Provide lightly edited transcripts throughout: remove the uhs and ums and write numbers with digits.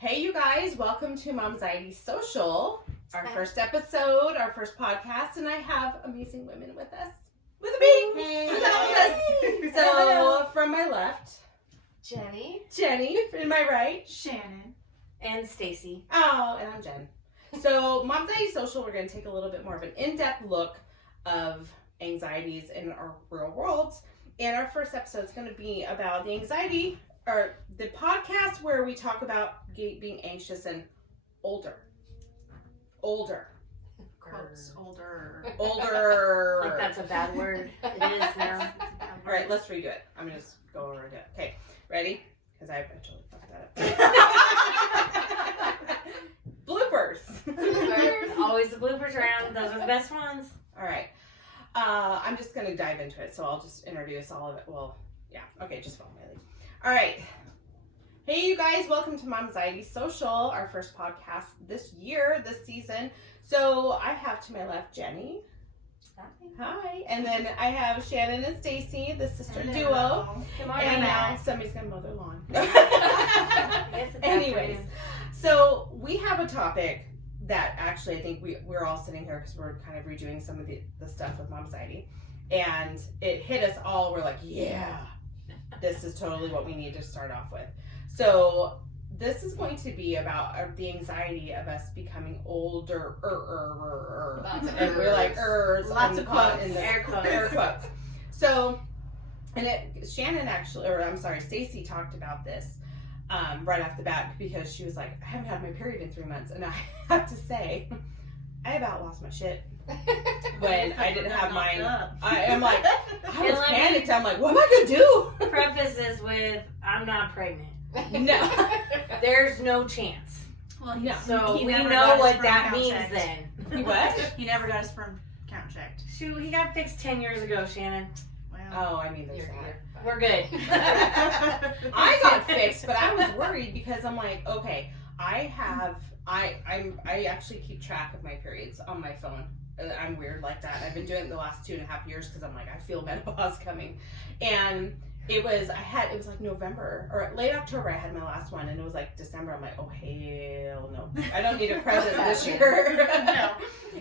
Hey, you guys, welcome to Momxiety Social, our first episode, our first podcast, and I have amazing women with us. With me! Hey. So, from my left, Jenny, in my right, Shannon, and Stacy. Oh, and I'm Jen. So, Momxiety Social, we're going to take a little bit more of an in-depth look of anxieties in our real worlds, and our first episode is going to be about the anxiety, or the podcast where we talk about being anxious and older. quotes, older. Like that's a bad word. It is now. All right, let's redo it. I'm going to just go over it. Okay, ready? Because I totally fucked that up. Bloopers. Always the bloopers around. Those are the best ones. All right. I'm just going to dive into it, so I'll just introduce all of it. Well, yeah. Okay, just follow my lead. All right. Hey, you guys. Welcome to Momxiety Social, our first podcast this season. So I have to my left Jenny. Hi. And then I have Shannon and Stacy, the sister duo. Good morning. And now somebody's going to mow their lawn. Yes, Anyways, so we have a topic that actually I think we're all sitting here because we're kind of redoing some of the stuff with Momxiety. And it hit us all. We're like, yeah, this is totally what we need to start off with. So this is going to be about the anxiety of us becoming older-errrr. And we're like, Lots of quotes. Air quotes. So, and Stacy talked about this right off the bat because she was like, I haven't had my period in 3 months. And I have to say, I about lost my shit when I didn't have mine. I'm like, I was panicked. I'm like, what am I going to do? Preface this with, I'm not pregnant. No. There's no chance. Well, No. So He we never know got his what sperm that count means checked. then. What? He never got his sperm count checked. Shoot, he got fixed 10 years ago, Shannon. Well, Oh, I mean, there's that. We're good. I got fixed, but I was worried because I'm like, okay, I actually keep track of my periods on my phone. I'm weird like that. I've been doing it the last 2.5 years because I'm like, I feel menopause coming. And it was like November or late October. I had my last one, and it was like December. I'm like, oh hell no, I don't need a present this year. No.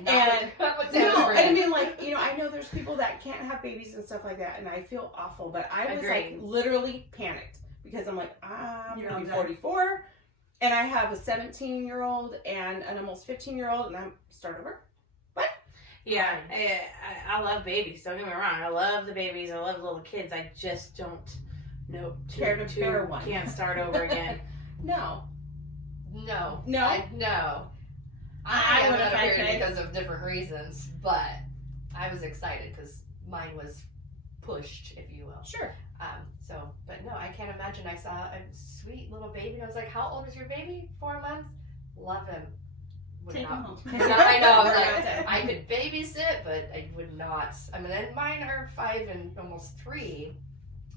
And I mean, like, I know there's people that can't have babies and stuff like that, and I feel awful. But I was like literally panicked because I'm like, I'm gonna be 44, and I have a 17-year-old and an almost 15-year-old, and I'm start over. Yeah, I love babies. Don't get me wrong. I love the babies. I love little kids. I just don't Care to bear one. Can't start over again. No. I I would would have if I period could. because of different reasons, but I was excited because mine was pushed, if you will. Sure. But no, I can't imagine. I saw a sweet little baby, and I was like, "How old is your baby? 4 months? Love him." Would Take him not. home. I know. I'm like, I could babysit, but I would not. I mean, and mine are 5 and almost 3.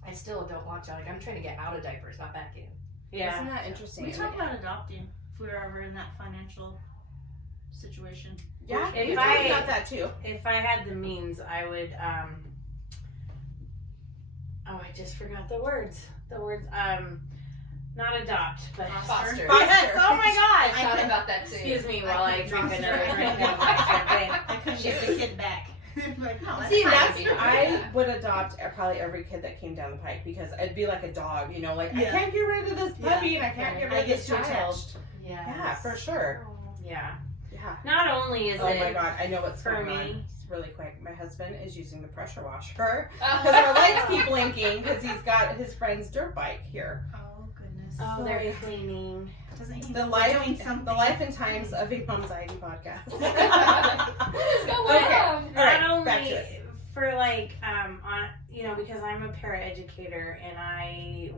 I still don't want to. Like, I'm trying to get out of diapers, not back in. Yeah. Isn't that interesting? We talk about adopting if we were ever in that financial situation. Yeah, If we I- talked about that too. If I had the means, I would. I just forgot the words. Not adopt, but Foster. Yes, oh my I gosh! thought about that too. Excuse me while I drink Foster. another drink of my champagne. I couldn't get the kid back. Like, no, See, Kind that's of, I yeah. would adopt probably every kid that came down the pike because it'd be like a dog, like I Yeah. can't get rid of this puppy and I can't get rid I of get this too child. attached. Yeah, for sure. Yeah. Yeah. Not only is Oh it my god, I know what's for going me. on. Just really quick, my husband is using the pressure washer because our lights keep blinking because he's got his friend's dirt bike here. Oh goodness. Oh, they're cleaning. Doesn't he The be life, doing something? the life and times of a Momxiety podcast. Go Okay. on. All right, Not back to only it. for like because I'm a para-educator and I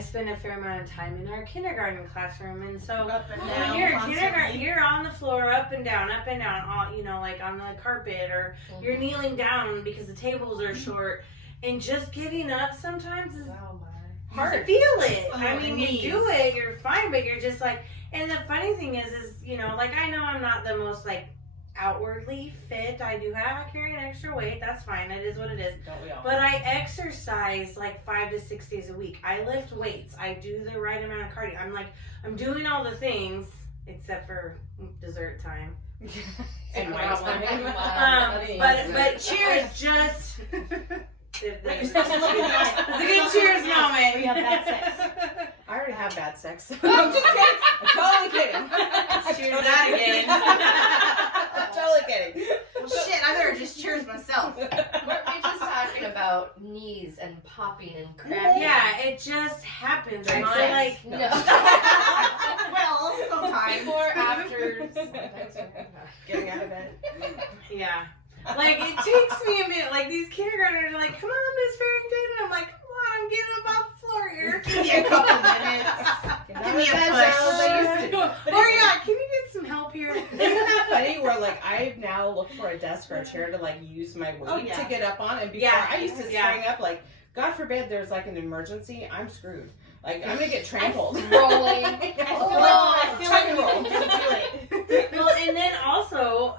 spend a fair amount of time in our kindergarten classroom, and so Up and when down. you're in constantly. kindergarten, you're on the floor, up and down, all like on the carpet, or you're kneeling down because the tables are short, and just getting up sometimes is Oh my. Hard. feel it. Oh, I mean, the you do it, you're fine, but you're just like. And the funny thing is, like I know I'm not the most like outwardly fit. I carry an extra weight. That's fine. It is what it is. Don't we all? But I exercise like 5 to 6 days a week. I lift weights. I do the right amount of cardio. I'm doing all the things except for dessert time. And my Wow. time. But cheers, just. It's a good cheers moment. We have bad sex. I already have bad sex. I'm just kidding. I'm totally kidding. Cheers that again. I'm totally kidding. Well, shit, I better just cheers myself. We're just talking about knees and popping and cracking. Yeah, it just happens. I Mine. feel like No. Well, sometimes. Before, after. Getting out of bed. yeah. Like, it takes me a minute. Like, these kindergartners are like, come on, Miss Farrington. And I'm like, come on, I'm getting up off the floor here. Give me a couple minutes. Give me a push. Or, yeah, can you get some help here? Isn't that funny where like I've now looked for a desk or a chair to like use my weight to get up on, and before I used to spring up like, God forbid there's like an emergency, I'm screwed. Like I'm gonna get trampled. Rolling. I feel like we can just do it. Well, and then also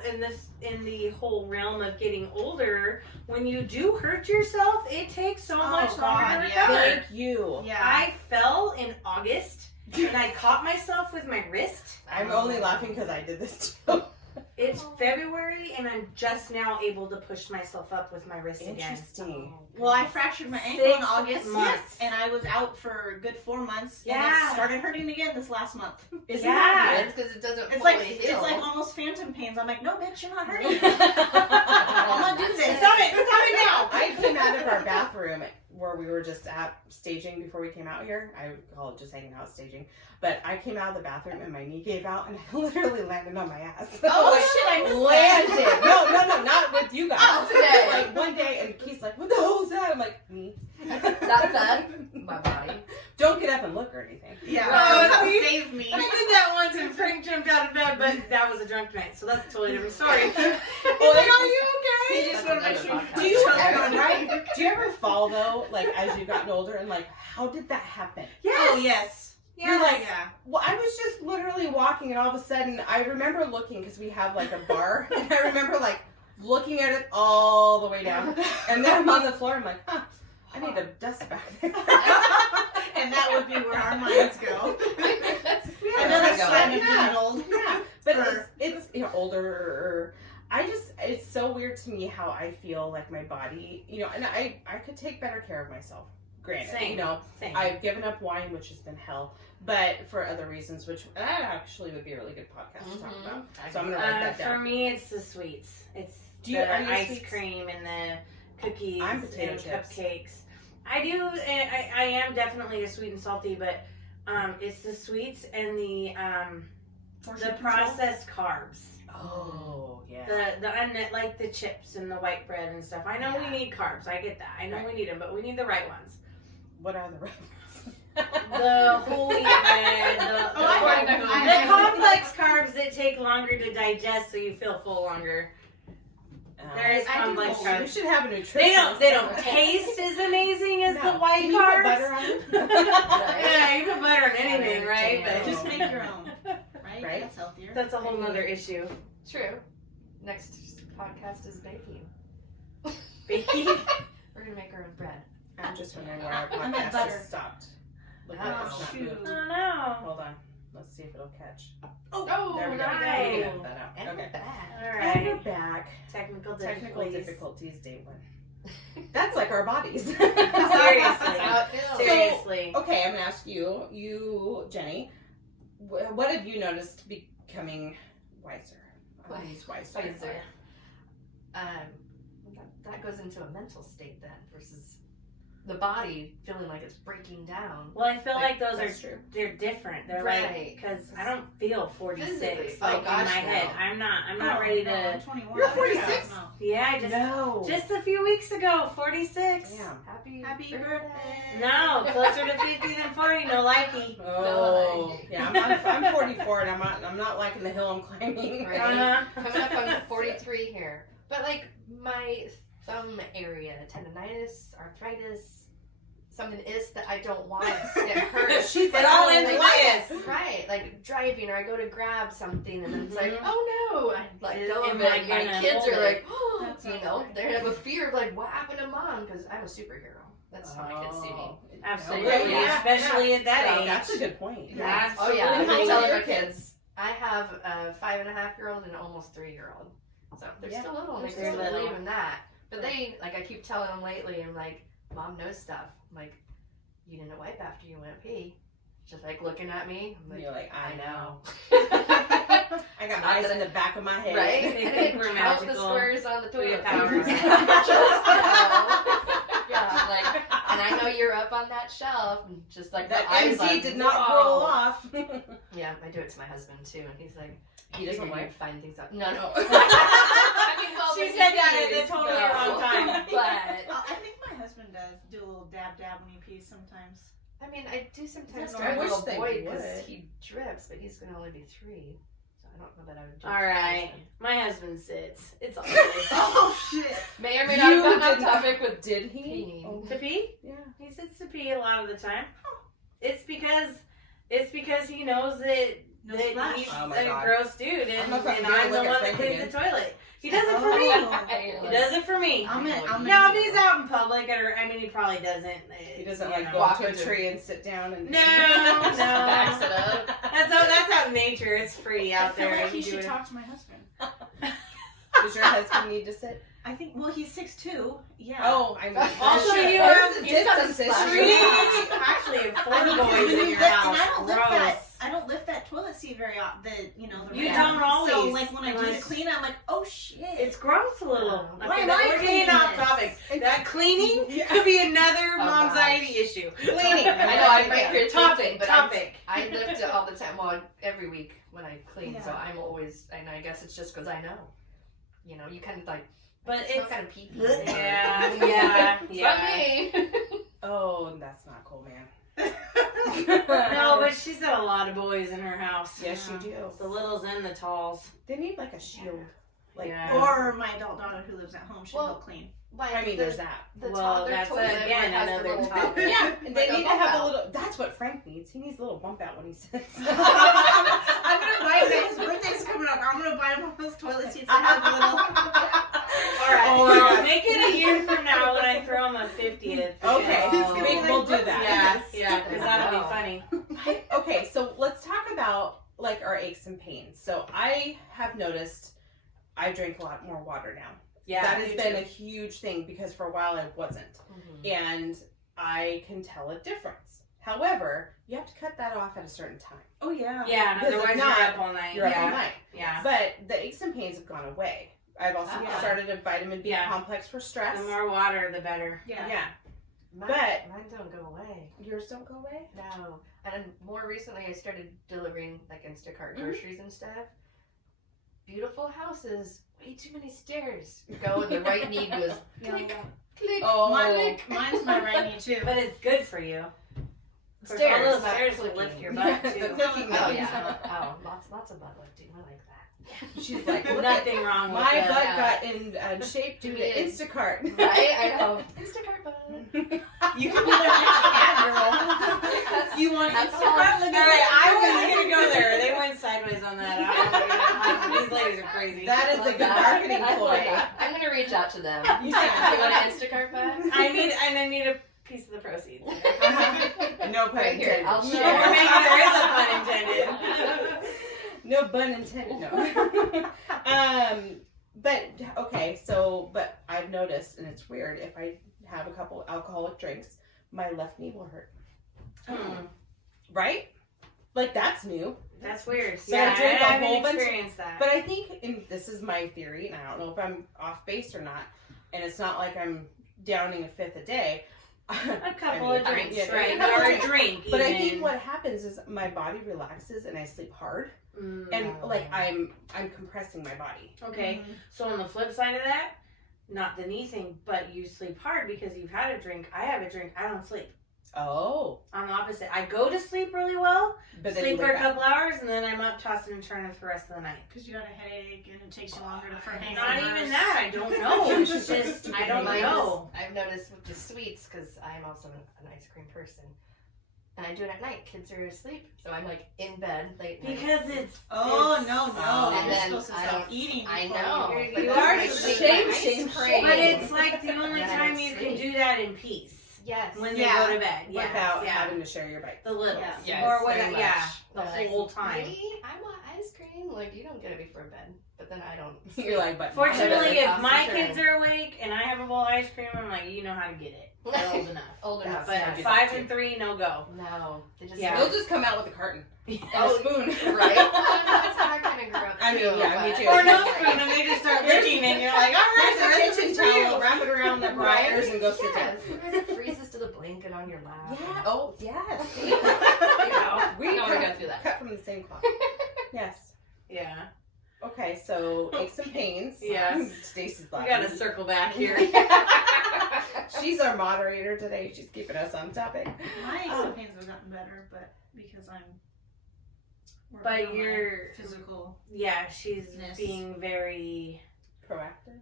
in the whole realm of getting older, when you do hurt yourself, it takes so much longer to recover. Thank you. Yeah. I fell in August and I caught myself with my wrist. I'm only laughing because I did this too. It's February and I'm just now able to push myself up with my wrist again. Interesting. Well, I fractured my ankle in 6 August, months. and I was out for a good 4 months. And Yeah. it started hurting again this last month. Isn't Yeah. that It's because it doesn't It's fully like heal. it's like almost phantom pains. I'm like, no, bitch, you're not hurting. weird? I'm gonna do this. Stop it now. I came out of our bathroom where we were just at staging before we came out here. I would call it just hanging out staging. But I came out of the bathroom and my knee gave out and I literally landed on my ass. Oh shit, I missed Landed. No, not with you guys. Oh, today. Like one day and Keith's like, what the hell is that? I'm like, me. Not that. My body. Don't get up and look or anything. Yeah. Oh, Oh, see? save me. I did that once and Frank jumped out of bed, but that was a drunk night, so that's a totally different story. He's like, are you okay? He just want to make sure Do you choke on ever, do you ever fall though, like as you've gotten older and like, how did that happen? Yes. Oh yes. You're like, yeah. well, I was just literally walking and all of a sudden I remember looking because we have like a bar and I remember like looking at it all the way down and then I'm on the floor. I'm like, huh, I need to dust back there. And that would be where our minds go. Another Yeah. sign of Yeah. being old. Yeah, but it's older. It's so weird to me how I feel like my body, and I could take better care of myself. Granted, Same. Same. I've given up wine, which has been hell, but for other reasons, which that actually would be a really good podcast to talk about. So I'm gonna write that For down. me, it's the sweets. It's Are you the ice sweets? cream and the cookies I'm potato and chips. cupcakes. I do. I am definitely a sweet and salty, but it's the sweets and the processed carbs. Oh yeah. Like the chips and the white bread and stuff. I know Yeah. we need carbs. I get that. I know we need them, but we need the right ones. What are the right The whole wheat bread, the complex carbs that take longer to digest, so you feel full longer. There is complex We carbs. should have a nutritionist. They don't taste as amazing as the white Can you carbs. put butter on it? Yeah, you put butter on anything, right? But Just make your own. Right? Right? That's healthier. that's a whole nother issue. True. Next podcast is baking. Baking. We're gonna make our own bread. I'm just wondering where our I meant podcast butter. has stopped. Look Oh, like it's not shoot. moved. Oh no. Hold on. Let's see if it'll catch. Oh, There we go. nice. We got that out. And Okay. we're back. All And we're right. back. Technical Technical difficulties. difficulties, day one. That's like our bodies. Seriously. That's how it feels. Seriously. Okay, I'm gonna ask you, Jenny, what have you noticed becoming wiser? Wiser. That goes into a mental state then versus the body feeling like it's breaking down. Well, I feel like those That's are true. they're different. They're Right. like because I don't feel 46 Physically. like Oh, gosh, in my no. head. I'm not ready No, to. I'm 21. You're 46? No. Yeah, I No. just a few weeks ago, 46. Damn. Happy birthday. No, closer to 50 than 40. No likey. Oh, yeah. I'm 44 and I'm not liking the hill I'm climbing. Right. Uh-huh. Coming up on 43 here. But like my thumb area, tendonitis, arthritis, something is that I don't want. It hurts. She's It all like, ends with is. Yes. Right, like driving, or I go to grab something, and then it's like, oh no, I let Is- go of am it. I And my gonna kids hold are it? like, oh, That's you so know, funny. they have a fear of like, what happened to mom? Because I'm a superhero. That's how my kids see me. Absolutely. Okay, yeah, Especially at that So age. That's a good point. Yeah. Oh yeah, And I've how been old are telling your my kids. I have a 5.5-year-old and an almost 3-year-old. So they're Yeah. still little, and they They're still little. believe in that. But they, like, I keep telling them lately, I'm like, Mom knows stuff. I'm like, you didn't wipe after you went pee. Just like looking at me. I'm like, You're like, I know. know. I got eyes in the back of my head. Right? They And think we're count the magical. squares on the We toilet. have powers. Yeah, like, and I know you're up on that shelf, and just like That the eyes empty like, did not whoa. roll off. Yeah, I do it to my husband too, and he's like, He doesn't "Figured wipe? you'd find things up." No. I mean, well, She when said he that at pees, the totally no. wrong time. But I think my husband does do a little dab when he pees sometimes. I mean, I do sometimes I drive a wish little they boy because would. he drips, but he's gonna only be 3, so I don't know that I would. Do All it to my right. husband. My husband sits. It's all good. Oh shit! May or may not have gotten off did not- topic with Did he? peeing. Oh, To pee? yeah. He sits to pee a lot of the time. It's because he knows that No that splash. he's Oh my a God. gross dude, and I'm not gonna I'm go the look one at that Frank cleans again. the toilet. He does it for me. He does it for me. I'm Now, if he's out in public, or I mean, he probably doesn't. He doesn't you like know. go Walk up to a into- tree and sit down and. No, Backs no. it up. That's out in nature. It's free I out feel there. like he You do should it. talk to my husband. Does your husband need to sit? I think. Well, he's 6'2". Yeah. Oh, I mean. Also, sure. you There's have- a he's got a distance splash. issue. Three, actually, 4 I mean, 'cause boys when in you your lift- house. and I don't Gross. lift that toilet seat very often. The You ramp. don't always. So like when I do the Unless- clean, I'm like, oh shit. It's gross a little. Why Okay, am but I we're cleaning getting off this? topic. That cleaning Yeah. could be another Oh, mom's-anxiety gosh. issue. Cleaning. I know I'm right here Topic, thinking, but topic. I lift it all the time. Well, every week when I clean, so Yeah. I'm always, and I guess it's just because I know. You know, you kind of like, But it's it's not kind of pee. yeah, It's yeah. not me. Oh, that's not cool, man. No, but she's got a lot of boys in her house. Yes, you do. The littles and the talls. They need like a shield. Like, Yeah. Or my adult daughter who lives at home should Well, help clean. Like I mean, the, there's that. the Well, toddler that's toilet again one has the another little topic. bit. Yeah, and they Like a need to bump have a out. little. That's what Frank needs. He needs a little bump out when he sits. I'm gonna buy him. His birthday's coming up. I'm gonna buy him one of those toilet seats that have little. All right, Oh, well, yes. make it a year from now when I throw him a 50th. Okay, because- we'll do that. Yeah, because that'll be funny. Okay, so let's talk about like our aches and pains. So I have noticed I drink a lot more water now. Yeah, that has me been too. a huge thing because for a while I wasn't, Mhm. and I can tell a difference. However, you have to cut that off at a certain time. Oh yeah. Yeah, Because otherwise if you're not, up all night. You're yeah. up all night. Yeah. But the aches and pains have gone away. I've also Yeah. started a vitamin B Yeah. complex for stress. The more water, the better. Yeah. Yeah. Mine, But- mine don't go away. Yours don't go away? No. And more recently, I started delivering like Instacart Mhm. groceries and stuff. Beautiful houses, way too many stairs. Go, and the right knee goes click, click. Oh, Mine's my right knee too. But it's good for you. Of course, Stairs, all those not stairs will clicking. lift your butt The too. clicking Oh noise. yeah. Oh, lots of butt lifting. I like that. She's like, look at Nothing wrong with my that. butt Yeah. got in shape due to It is. Instacart. Right? I know. Instacart butt. You can be their next ad girl. You want That's Instacart? Look All at right, I that. wasn't gonna go there. They went sideways on that. These ladies are crazy. That is a good marketing I ploy. like that. I'm gonna reach out to them. You You should. want an Instacart butt? I need a piece of the proceeds. No pun Right here, intended. I'll So share. we're making there is a pun intended. No pun intended. No. But okay, but I've noticed, and it's weird, if I have a couple alcoholic drinks, my left knee will hurt. Right? Like that's new. That's weird. So I drink a I haven't whole bunch- experienced that. But I think, and this is my theory, and I don't know if I'm off base or not, and it's not like I'm downing a fifth a day. a couple I mean, of drinks, yeah, right? a couple Or a drinks. drink. But I even. think what happens is my body relaxes and I sleep hard, Mm. and like I'm compressing my body. Okay, so on the flip side of that, not the knee thing, but you sleep hard because you've had a drink. I have a drink. I don't sleep. Oh, On the opposite, I go to sleep really well, but then sleep you for wake a up. couple hours, and then I'm up tossing and turning for the rest of the night. Because you got a headache and it takes you longer to for hangovers. Not even that. I don't know. It's just I don't Mine know. is- I've noticed with the sweets, because I'm also an ice cream person. And I do it at night. Kids are asleep, so I'm like in bed late night. Because it's Oh, it's, no. and You're then supposed to I stop don't- eating. I before know. You but You that's are my shame, ice shame, cream. But it's like the only And I time don't you can sleep. do that in peace. Yes. When they Yeah. go to bed. Yeah. Without yeah. having to share your bites. The littles. Yes. Or what? very Yeah. much. The Like, whole time. Really? I want ice cream. Like, you don't get it before bed, but then I don't. You're like, but Fortunately, Yeah, if my sure. kids are awake and I have a bowl of ice cream, I'm like, you know how to get it. They're old enough. Old enough. That's- But I do 5 that and 3, no go. No, they just Yeah. they'll just come out with a carton and a spoon. right. That's how I kind of grew up. I mean, too, yeah, me but- too. Or no spoon, and they just start licking, and you're like, all right, the Here's rest a of it's kitchen for you. towel, wrap it around the briars, and go sit down. Yes. It freezes to the blanket on your lap. Yeah. Oh, yes. You know, We I don't want to cut- go through that. Cut from the same cloth. Yes. Yeah. Okay, so aches and pains. Yes. Stacy's We laughing. gotta circle back here. She's our moderator today. She's keeping us on topic. My aches Oh. and pains have gotten better, but because I'm working But on my you're- physical. Yeah, she's Yes. being very Proactive.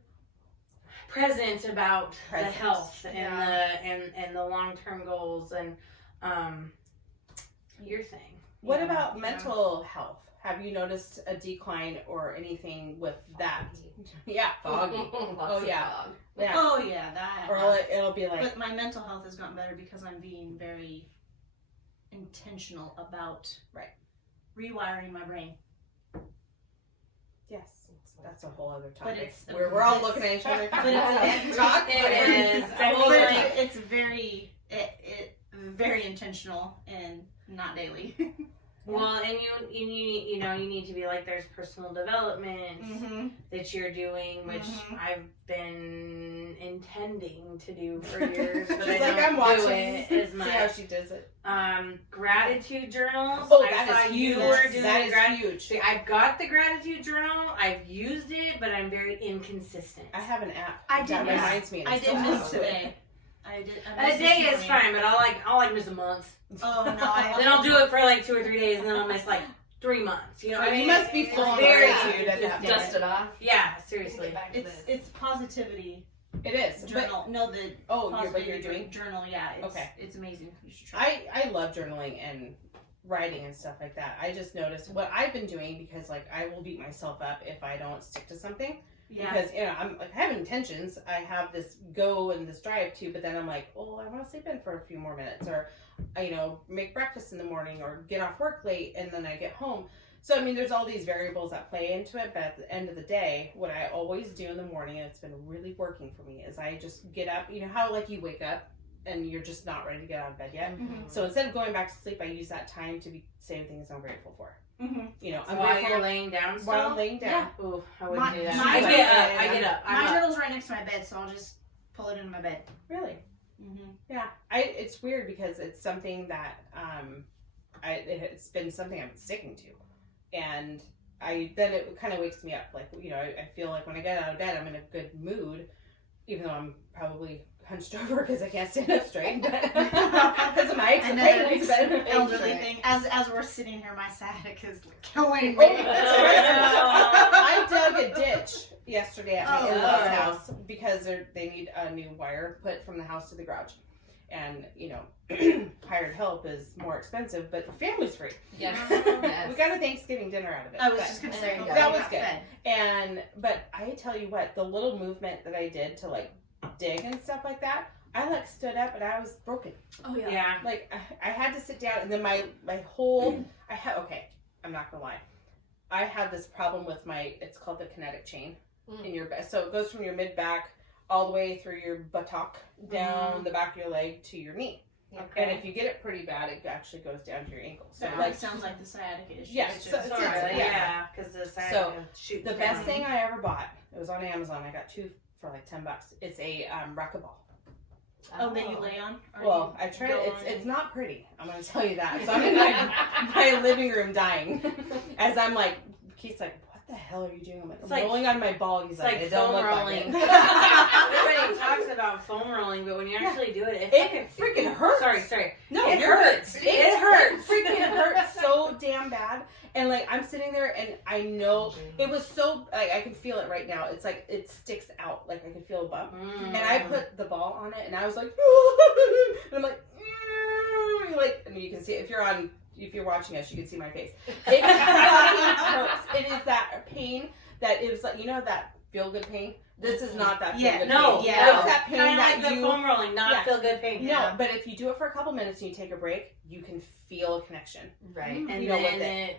present about Present. the health and Yeah. and the long term goals and your thing. What you know? about mental health? Have you noticed a decline or anything with that? Yeah, foggy. Lots of yeah. fog. Yeah. Oh yeah, that. Or it'll be like, But my mental health has gotten better because I'm being very intentional about rewiring my brain. yes, that's a whole other But topic. it's We're all looking at each other. But it's Talk. It is. I But mean, it's, like, it's very very intentional and not daily. well, and you know you need to be like there's personal development Mm-hmm. that you're doing, which Mhm. I've been intending to do for years, but She's I like, don't I'm do watching. it as See how much. she does it. Gratitude journals. Oh, I that saw is you huge. were doing That a is huge. See, I've got the gratitude journal. I've used it, but I'm very inconsistent. I have an app. I did that miss- reminds me. and I still did have miss to do it. today. I A missed day this is morning. fine, but I'll miss a month. Oh no, I Then I'll do it for like 2 or 3 days, and then I'll miss like 3 months. You know what I You mean? must be It's full on very gratitude at that inconsistent. Dust it off. Yeah, Get seriously. back to this. It's positivity It is. But, journal. No, the oh, what positivity you're doing? journal. Yeah, it's, Okay. it's amazing. You should try. I love journaling and writing and stuff like that. I just noticed what I've been doing because like I will beat myself up if I don't stick to something. Yeah. Because I'm like I have intentions. I have this go and this drive to, but then I'm like, oh, I want to sleep in for a few more minutes, or make breakfast in the morning, or get off work late, and then I get home. So I mean, there's all these variables that play into it. But at the end of the day, what I always do in the morning, and it's been really working for me, is I just get up. You know how like you wake up and you're just not ready to get out of bed yet. Mhm. So instead of going back to sleep, I use that time to be saying things I'm grateful for. Mm-hmm. I'm While grateful you're laying down still? while I'm laying down. Ooh, I wouldn't My- do that. my- I get up. I'm My up. journal's right next to my bed, so I'll just pull it into my bed. Really? Mm-hmm. Yeah. It's weird because it's something that it's been something I've been sticking to, and then it kind of wakes me up. Like I feel like when I get out of bed, I'm in a good mood, even though I'm probably hunched over because I can't stand up straight because of my aches and Another pains. But elderly thing. As we're sitting here, my sciatica is killing Oh, me. that's right. I dug a ditch yesterday at my Oh, in-laws' Lord. house because they need a new wire put from the house to the garage. And, hired help is more expensive, but the family's free. Yes. We got a Thanksgiving dinner out of it. I was but- just gonna There say you before go. That we was got good. fed. But I tell you what, the little movement that I did to like dig and stuff like that, I like stood up and I was broken. Oh Yeah. Like I had to sit down, and then my whole I'm not gonna lie, I have this problem with it's called the kinetic chain in your back. So it goes from your mid back all the way through your buttock down the back of your leg to your knee. Okay. And if you get it pretty bad, it actually goes down to your ankle. So That like sounds like the sciatica issue. Yeah, It's so just- it's- Sorry, yeah. yeah, because the sciatica shoots the down. best thing I ever bought, it was on Amazon. I got 2 for like $10. It's a racquetball. Oh, that you lay on? Or Well, you I tried. go It's on it's not pretty. I'm gonna tell you that. So I'm in my living room dying as I'm like, Keith's like, what the hell are you doing? I'm like, It's I'm like- rolling on my ball. He's It's like, like it don't foam look rolling. like it. Everybody talks about foam rolling, but when you actually do it, It freaking hurts. Sorry. No, It you're hurts. good. It hurts. It freaking hurts so damn bad. And like I'm sitting there and I know it was so like I can feel it right now. It's like it sticks out. Like I can feel a bump. And I put the ball on it and I was like, and I'm like, literally like, and you can see if you're watching us, you can see my face. It hurts. It is that pain that is like, that feel good pain. This is not that feel good pain. It's that pain kind of that like the foam rolling, not feel good pain. No, but if you do it for a couple minutes and you take a break, you can feel a connection. Right. And then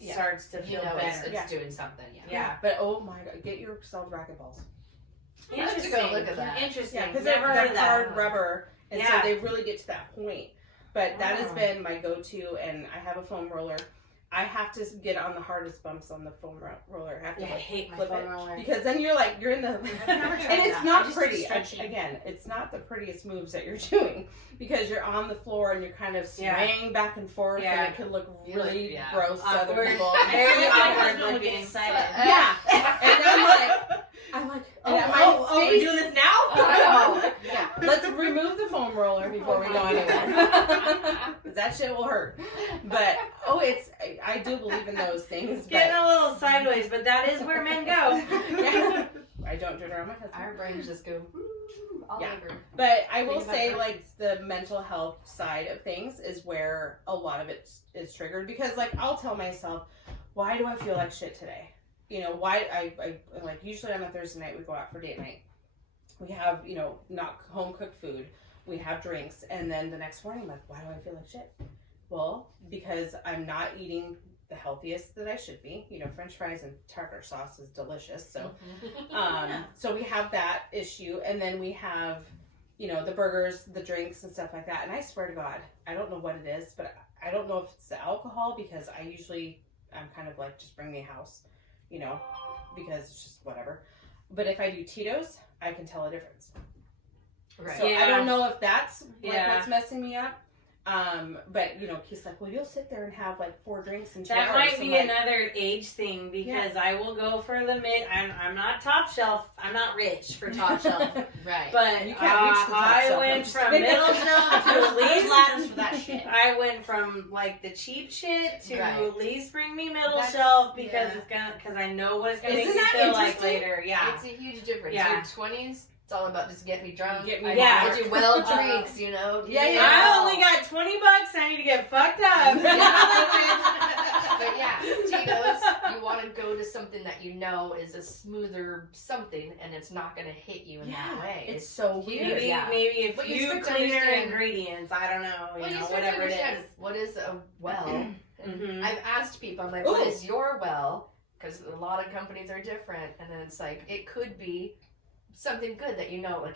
it starts to feel better. It's doing something. Yeah. But oh my God, get yourself racquetballs. Interesting. Go look at that. Interesting. Yeah, because Never heard they're of that. hard rubber, and so they really get to that point. But that has been my go-to, and I have a foam roller. I have to get on the hardest bumps on the foam roller. I have to I hate my flip foam it roller. because then you're in the and it's not pretty. Again, it's not the prettiest moves that you're doing because you're on the floor and you're kind of swaying back and forth, and it can look really gross to other people. Very awkward would looking. get excited. Yeah, and I'm like, we're doing this now? Yeah, let's remove the foam roller before we go anywhere. That shit will hurt. But I do believe in those things. Getting a little sideways, but that is where men go. Yeah. I don't do it around my husband. Our brains just go all over. But I will say, like, the mental health side of things is where a lot of it is triggered because, like, I'll tell myself, why do I feel like shit today? Why I like usually on a Thursday night we go out for date night. We have, not home cooked food. We have drinks, and then the next morning I'm like, why do I feel like shit? Well, because I'm not eating the healthiest that I should be. French fries and tartar sauce is delicious. So, so we have that issue, and then we have, the burgers, the drinks, and stuff like that. And I swear to God, I don't know what it is, but I don't know if it's the alcohol because I'm kind of like, just bring me a house. Because it's just whatever. But if I do Tito's, I can tell a difference. Right. So I don't know if that's what's messing me up. But he's like, well, you'll sit there and have like 4 drinks and 2 hours. That might be another age thing because I will go for the mid. I'm not top shelf. I'm not rich for top shelf. Right. But you can't reach the top I shelf. went from middle shelf to least Latin for that shit. I went from like the cheap shit to at least bring me middle That's- shelf because because I know what it's gonna make me feel like later. Yeah. It's a huge difference. Yeah. Your 20s, it's all about just get me drunk. Get me I do well drinks, I only got $20. I need to get fucked up. But yeah, Tito's, you want to go to something that is a smoother something, and it's not going to hit you in that way. It's so weird. Maybe a But you few start to cleaner understand- ingredients. I don't know. Well, you start to whatever it understand is. what is a well. Mhm. I've asked people, I'm like, what is your well? Because a lot of companies are different, and then it's like, it could be something good that like,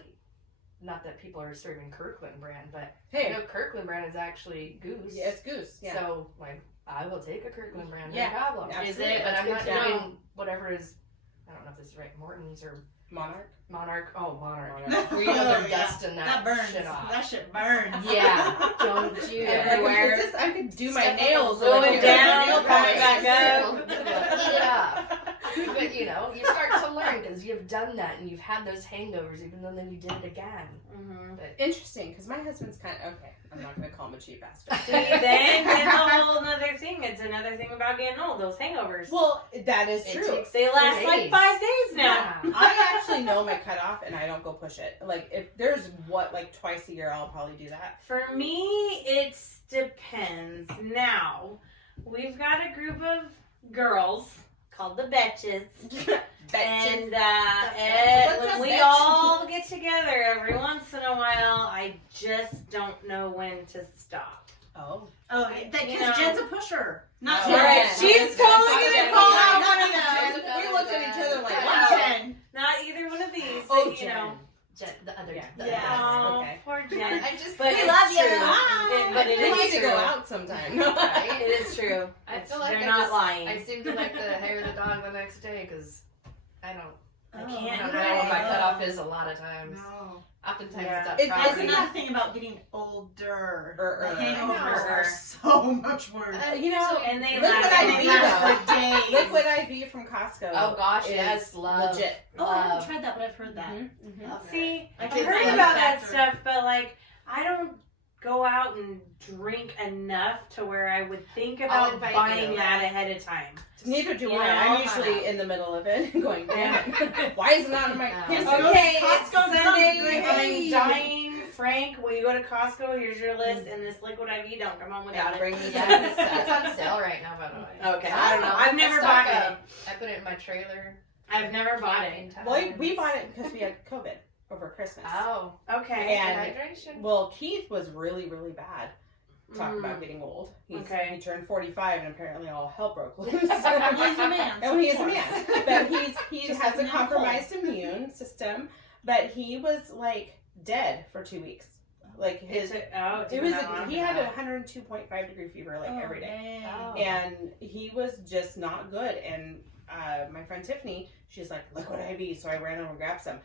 not that people are serving Kirkland brand, but Kirkland brand is actually Goose. Yeah, it's Goose. Yeah. So, like, I will take a Kirkland brand, no Yeah, problem. absolutely. Is it? But That's I'm good not to know. doing whatever is, I don't know if this is right, Morton's or Monarch. Monarch. Oh, Monarch. Monarch. Where you know they're dusting That burns. shit off. That shit burns. Yeah, don't you Everywhere. I could do my nails. Going down, nail coming polish. back up. Eat it up. But you start to learn because you've done that and you've had those hangovers, even though then you did it again. Mm-hmm. But Interesting, because my husband's kind of okay. I'm not going to call him a cheap bastard. See, then it's a whole other thing. It's another thing about getting old. Those hangovers. Well, that is true. They last It like is. 5 days now. Yeah. I actually know my cutoff, and I don't go push it. Like if there's twice a year, I'll probably do that. For me, it depends. Now, we've got a group of girls called the Betches. And when we all get together every once in a while, I just don't know when to stop. Oh, Because Jen's a pusher. Not Oh, Jen. right. She's totally gonna fall out one of Jen. them. we looked at each other like, Not wow. Jen. Not either one of these. Oh, Jen. the other. Yeah. Oh, Okay. poor Jen. But it's love you. true. Ah. But it We need is to true. go out sometime. Right? It is true. I feel like they're I not just, lying. I seem to like the hair of the dog the next day because I don't I know can't what my cutoff is a lot of times. No. Oftentimes Yeah. it's It's That's property. another thing about getting older. Er, The er. hangovers I know. are so much worse. And they Liquid last IV for days. Liquid IV from Costco. Oh gosh, is yes, love. legit. Oh, I haven't Love. tried that, but I've heard that. Mm-hmm. Love See, My I've kids heard love about that that for- stuff, but like, I don't go out and drink enough to where I would think about invite buying you. that ahead of time. Neither do You I. know, I'm usually in the middle of it, going, damn it. Why is it not in my? Yeah. Here's Okay, Okay, Costco it's Sunday. Great. I'm dying Frank, will you go to Costco? Here's your list, and this liquid IV, don't come home without it. Bring this It's on sale right now, by the way. Okay, I don't know. I've never bought it. I put it in my trailer. I've never bought it. Well, we bought it because we had COVID over Christmas. Oh, Okay. And hydration. well, Keith was really, really bad. Talk about getting old. He turned 45 and apparently all hell broke loose. He's a man. Oh, he is a man. But he has a compromised immune system. But he was like dead for 2 weeks. Like he had a 102.5 degree fever like every day. Oh. And he was just not good. And my friend Tiffany, she's like, liquid IV. So I ran over and grabbed some.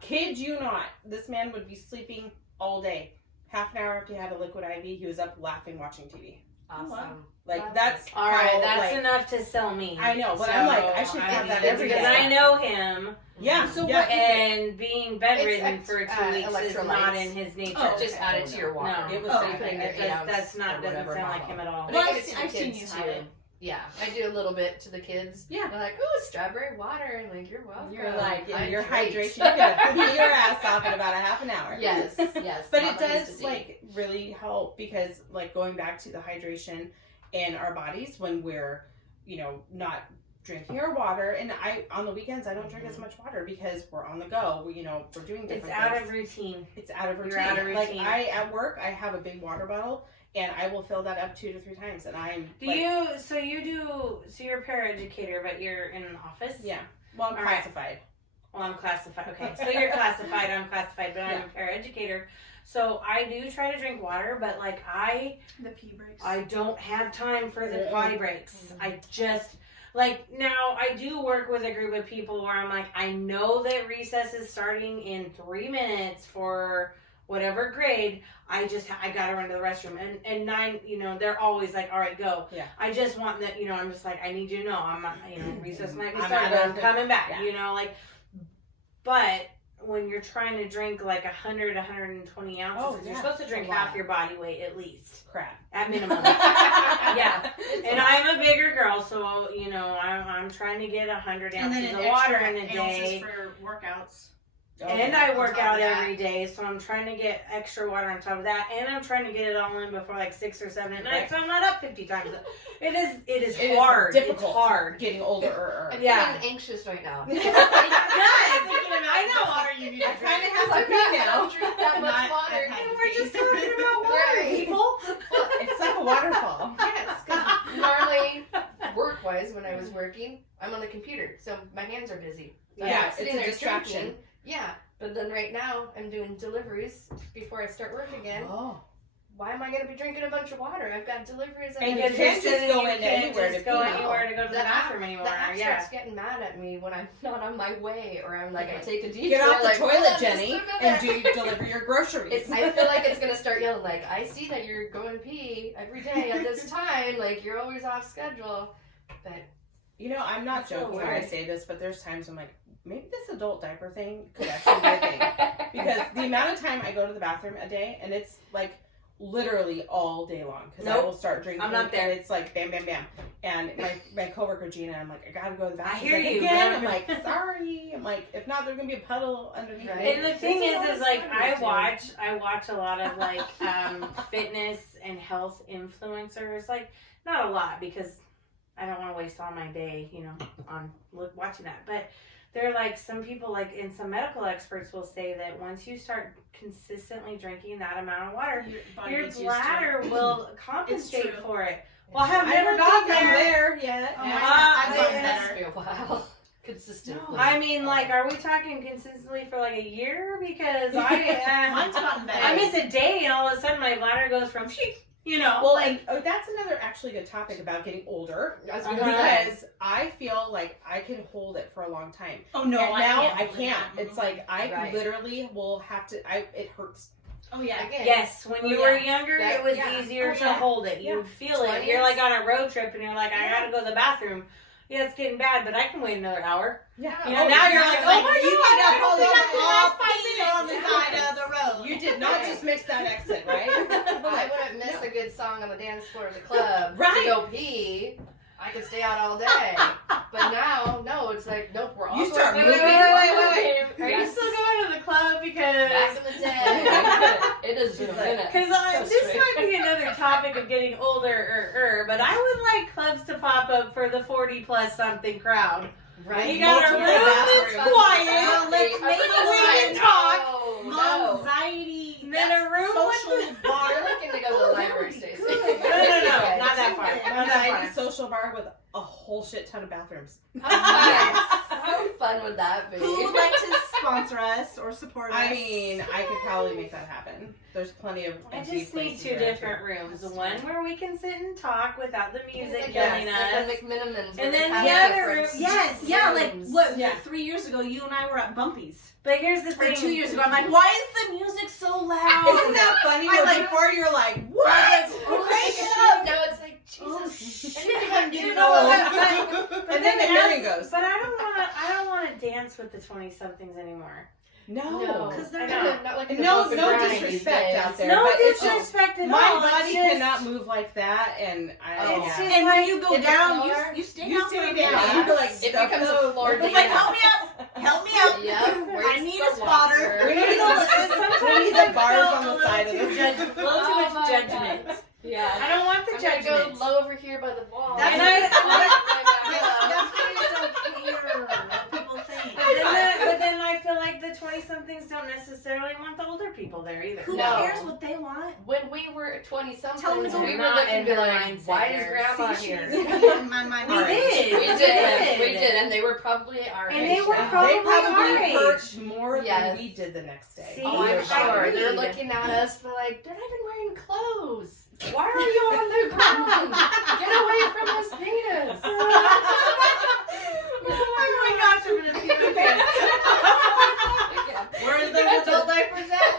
Kid you not, this man would be sleeping all day. Half an hour after he had a liquid IV, he was up laughing, watching TV. Awesome. Wow. Like that's all right. how, That's like, enough to sell me. I know, but I'm like, I should have that every day. Because I know him. Yeah. So yeah. what is And being bedridden for 2 weeks is not in his nature. Oh, Just add it to your water. No. It was that's not doesn't sound like him at all. But Well, I give it to the I've seen kids you have too. it. Yeah, I do a little bit to the kids. Yeah. They're like, "Ooh, strawberry water," and like, "You're welcome." You're like, yeah, your Hydrate. hydration, you're gonna pee your ass off in about a half an hour. Yes, yes. But Mama it needs to does see. like really help because like going back to the hydration in our bodies when we're, not drinking our water. And on the weekends I don't drink as much water because we're on the go. We're doing different It's things. out of routine. It's out of routine. You're out of Like routine. at work I have a big water bottle and I will fill that up 2 to 3 times and I'm So you're a paraeducator, but you're in an office? Yeah. Well, I'm All right. classified. Well, I'm classified. Okay, so you're classified. I'm classified, but I'm a paraeducator. So I do try to drink water, but like The pee breaks. I don't have time for the potty breaks. I just like now I do work with a group of people where I'm like, I know that recess is starting in 3 minutes for whatever grade. I gotta run to the restroom and 9, they're always like, all right, go. Yeah. I just want that, I'm just like, I need you to know I'm not, recess might be I'm starting, out but I'm of- coming back, yeah. But when you're trying to drink like 120 ounces, you're supposed to drink half your body weight at least. Crap. At minimum. Yeah. And I'm a bigger girl, so, I'm trying to get 100 and ounces then of water in a ounces day. for workouts. And I work On top out of that. every day, so I'm trying to get extra water on top of that, and I'm trying to get it all in before like 6 or 7 at night, Right. so I'm not up 50 times. It is It is hard. difficult. It's hard. Getting older. I'm Yeah. feeling anxious right now. I know. Water you need I to kind of drink. have to I'm pee not now. gonna drink that much Not water. at And we're just talking about water, Right. people. It's like a waterfall. Yes, 'cause normally, work-wise, when I was working, I'm on the computer, so my hands are busy. So I'm Yeah, not it's sitting a there distraction. drinking. Yeah, but then right now, I'm doing deliveries before I start work again. Oh. Why am I going to be drinking a bunch of water? I've got deliveries. And Because you you're can't just sitting, go you in can't anywhere just to go pee. anywhere to go to the bathroom anymore. The app Yeah. starts getting mad at me when I'm not on my way, or I'm like, I take a detour. Get off the like, toilet, "Hold on, Jenny, just look and at that." deliver your groceries. I feel like it's gonna start yelling like, I see that you're going pee every day at this time, like you're always off schedule. But I'm not That's so joking when I weird. say this, but there's times I'm like, maybe this adult diaper thing could actually be a thing. Because the amount of time I go to the bathroom a day, and it's like literally all day long. Because I Nope. will start drinking. I'm not there. And it's like bam, bam, bam. And my coworker Gina, I'm like, I gotta go to the bathroom. I hear She's like, you, again. but I'm like, sorry. I'm like, if not, there's gonna be a puddle underneath. Right. me. And the thing is like I watch. watch a lot of like fitness and health influencers. Like not a lot because I don't want to waste all my day, on watching that. But they're like some people like and some medical experts will say that once you start consistently drinking that amount of water, body your gets used to it. bladder will compensate true. for it. Well, I have I never don't got think I'm there. there yet. Oh, I've gotten better. It's been a while. Consistently. I mean, like, are we talking consistently for like a year? Because Mine's gotten better. I miss a day and all of a sudden my bladder goes from Well, and that's another actually good topic about getting older. I was gonna say. Because I feel like I can hold it for a long time. Oh no, and now I can't. can't. It's like I Right. literally will have to. It hurts. Oh yeah. Again, Yes, when you Oh, were yeah. younger, That- it was yeah. easier Oh, to yeah. hold it. You Yeah. would feel it. 20s. You're like on a road trip and you're like, I gotta go to the bathroom. Yeah, it's getting bad, but I can wait another hour. Yeah. You know, now you're like, oh my you God, get I up all don't think I can last 5 minutes. on the side of the road. You did not just mix that exit, right? I wouldn't miss a good song on the dance floor of the club Right. to go pee. I could stay out all day. But now, no, it's like, nope, we're all You start going moving. Wait. Are Yes. you still going to the club? Because Back in the It is been a minute. Because this might be another topic of getting older, but I would like clubs to pop up for the 40+ something crowd. Right. You got a room that's quiet. Let's make we can talk. Anxiety. And then a room social bar. You're looking to go to the library, Stacey. No, not that far. Not that Anxiety far. social bar with a whole shit ton of bathrooms. How fun would that be? Who would like to sponsor us or support us? I mean, I could probably make that happen. There's plenty of I empty just need places 2 around different here. rooms. One where we can sit and talk without the music Yes, yelling like at us. the McMinimans. And then have the other different room- Yes, yeah, like rooms. what? Yeah. 3 years ago, you and I were at Bumpy's. But here's the Or thing. 2 years ago, I'm like, why is the music so loud? Isn't that funny? I Where like- before you're like, what? Oh, Break shut it up! No, it's like, Oh, Jesus. shit, I'm you getting know old. what? And then the hearing goes. But I don't want to dance with the 20-somethings anymore. No. Because I they're know. Not like in the No, book of no Brownie disrespect these out days. there. No but it's just- disrespect at My all. body It's just- cannot move like that, and I. Oh. It's yeah. just And when you go In the down, floor, you stay you down stay for a down. minute. You're like, It stuff becomes a those- floor It's dance. like, help me out. Help me out. Yep. I need a spotter. We need Sometimes the I bars feel on the a side little of too them. judge- a little too Oh much my judgment. God. Yeah. I don't want the I'm gonna go judgment. low over here by the wall. That's And what I- people think. But then I feel like the 20-somethings don't necessarily want the older people there either. Who No. cares what they want? When we were 20-somethings, Tell them to we were not looking in to be her like, mindset why is there. grandma See, here? she's my We Alright. did. We did, and they were probably our And age they were now. probably They probably our age. hurt more Yes. than we did the next day. See? Oh, I'm I sure. They're agreed. looking at us, they're like, they're not even wearing clothes. Why are you on the ground? Get away from his penis. Oh my gosh, I'm gonna pee my pants. Where are those adult diapers at?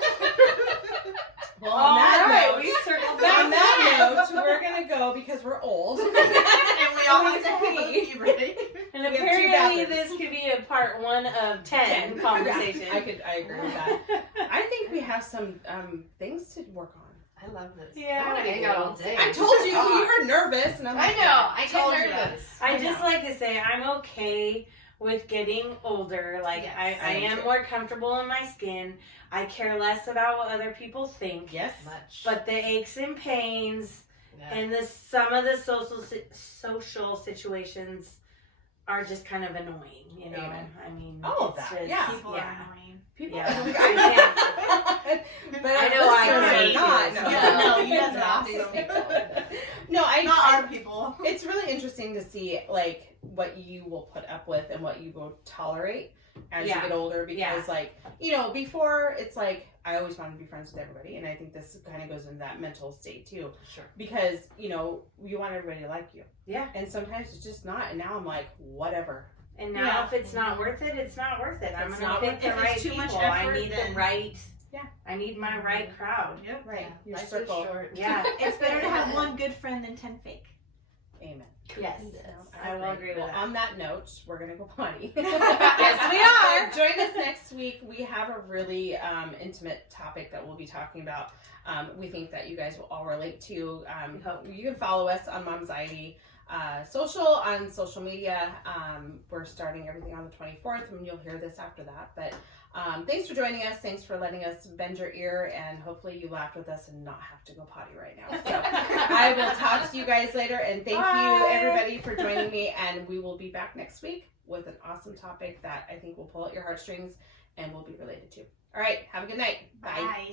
Well, on that Alright, note, we circled back on that note, we're gonna go because we're old. And we all have to pee, right? And We have 2 apparently bathrooms. this could be a part 1 of 10 conversation. I agree with that. I think we have some things to work on. I love this. Yeah. I want to hang out all day. I told you you were nervous, and I'm I like, know. I told get you. nervous. I just like to say I'm okay with getting older. Like Yes, I I am am too. more comfortable in my skin. I care less about what other people think. Yes. Much. But the aches and pains Yeah. and some of the social situations are just kind of annoying, you know. Amen. I mean, All of it's that, just- yeah. People yeah. are annoying. People. Yeah. But I our know I listeners agree, are not. too, No, so- No, you guys are Not awesome. these people. No, Not our people. It's really interesting to see like what you will put up with and what you will tolerate as you Yeah. get older because Yeah. like, you know, before it's like I always wanted to be friends with everybody, and I think this kind of goes into that mental state too, Sure. because you know you want everybody to like you, Yeah. and sometimes it's just not, and now I'm like whatever. And now Yeah. if it's not worth it, it's not worth it. I'm It's gonna not pick worth the it. If right it's too people. much I effort, need the then- right. Yeah. I need my right crowd. Yep. Right, your Life is circle. short. Yeah. It's better to have one good friend than 10 fake. Amen. Yes. I will agree with Well, that. on that note, we're gonna go potty. Yes, we are. Join us next week. We have a really intimate topic that we'll be talking about. We think that you guys will all relate to. We hope. You can follow us on Momxiety on social media. We're starting everything on the 24th, and you'll hear this after that. But thanks for joining us. Thanks for letting us bend your ear, and hopefully you laughed with us and not have to go potty right now. So I will talk to you guys later, and thank Bye. you everybody for joining me, and we will be back next week with an awesome topic that I think will pull at your heartstrings and will be related to. All right, have a good night. Bye. Bye.